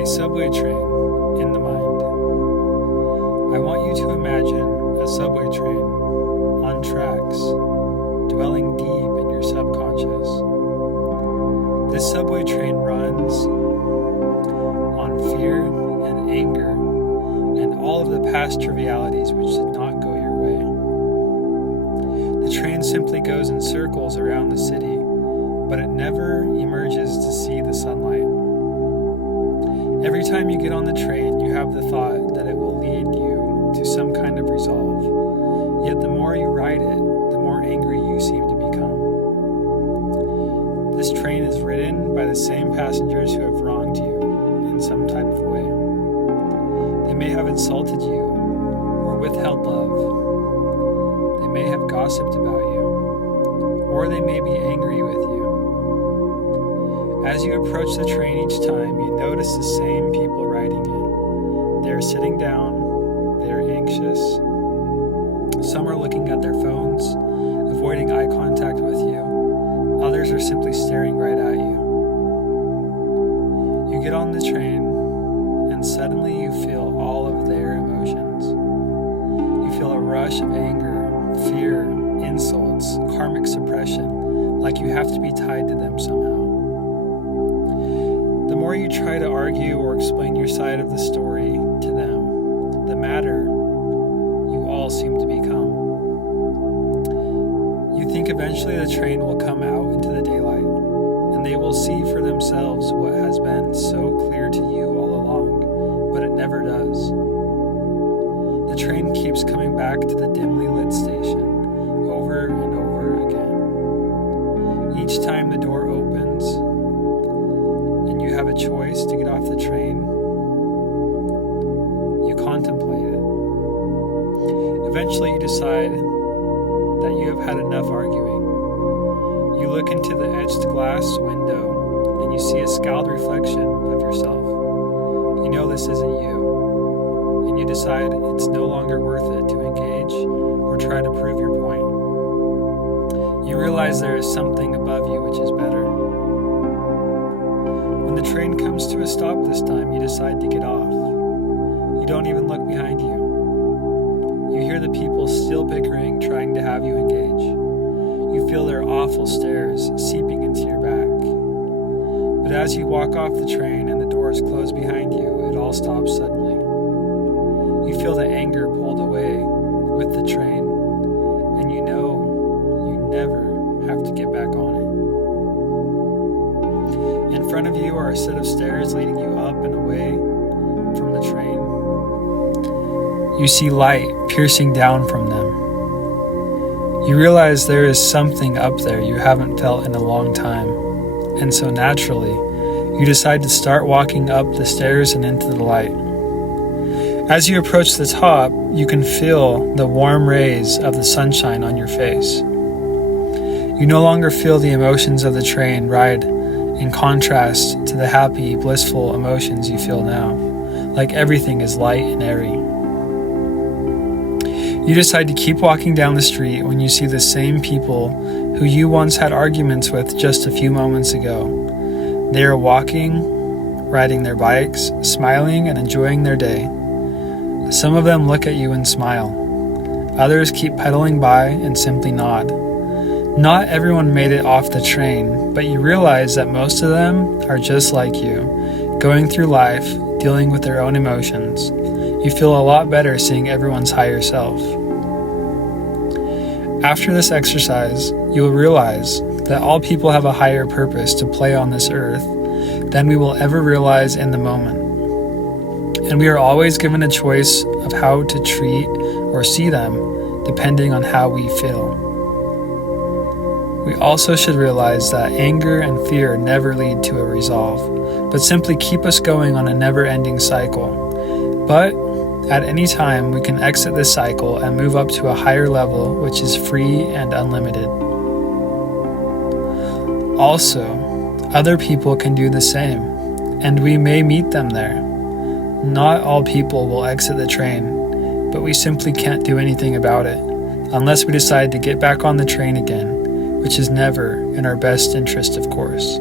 A subway train in the mind. I want you to imagine a subway train on tracks, dwelling deep in your subconscious. This subway train runs on fear and anger and all of the past trivialities which did not go your way. The train simply goes in circles around the city, but it never emerges to see the sunlight. Every time you get on the train, you have the thought that it will lead you to some kind of resolve. Yet the more you ride it, the more angry you seem to become. This train is ridden by the same passengers who have wronged you in some type of way. They may have insulted you or withheld love. They may have gossiped about you, or they may be angry with you. As you approach the train each time, you notice the same people riding it. They are sitting down, they are anxious. Some are looking at their phones, avoiding eye contact with you. Others are simply staring right at you. You get on the train, and suddenly you feel all of their emotions. You feel a rush of anger, fear, insults, karmic suppression, like you have to be tied to them somehow. The more you try to argue or explain your side of the story to them, the madder you all seem to become. You think eventually the train will come out into the daylight, and they will see for themselves what has been so clear to you all along, but it never does. The train keeps coming back to the dimly lit station, over and over again. Each time the door opens, and you have a choice to get off the train, you contemplate it. Eventually you decide that you have had enough arguing. You look into the etched glass window and you see a scowled reflection of yourself. You know this isn't you, and you decide it's no longer worth it to engage or try to prove your point. You realize there is something above you which is better. When the train comes to a stop this time, you decide to get off. You don't even look behind you. You hear the people still bickering, trying to have you engage. You feel their awful stares seeping into your back. But as you walk off the train and the doors close behind you, it all stops suddenly. You feel the anger pulled away with the train, and you know you never have to get back on it. In front of you are a set of stairs leading you up and away from the train. You see light piercing down from them. You realize there is something up there you haven't felt in a long time, and so naturally, you decide to start walking up the stairs and into the light. As you approach the top, you can feel the warm rays of the sunshine on your face. You no longer feel the emotions of the train ride in contrast to the happy, blissful emotions you feel now, like everything is light and airy. You decide to keep walking down the street when you see the same people who you once had arguments with just a few moments ago. They are walking, riding their bikes, smiling and enjoying their day. Some of them look at you and smile. Others keep pedaling by and simply nod. Not everyone made it off the train, but you realize that most of them are just like you, going through life, dealing with their own emotions. You feel a lot better seeing everyone's higher self. After this exercise, you will realize that all people have a higher purpose to play on this earth than we will ever realize in the moment. And we are always given a choice of how to treat or see them, depending on how we feel. We also should realize that anger and fear never lead to a resolve, but simply keep us going on a never-ending cycle. But at any time, we can exit this cycle and move up to a higher level, which is free and unlimited. Also, other people can do the same, and we may meet them there. Not all people will exit the train, but we simply can't do anything about it, unless we decide to get back on the train again, which is never in our best interest, of course.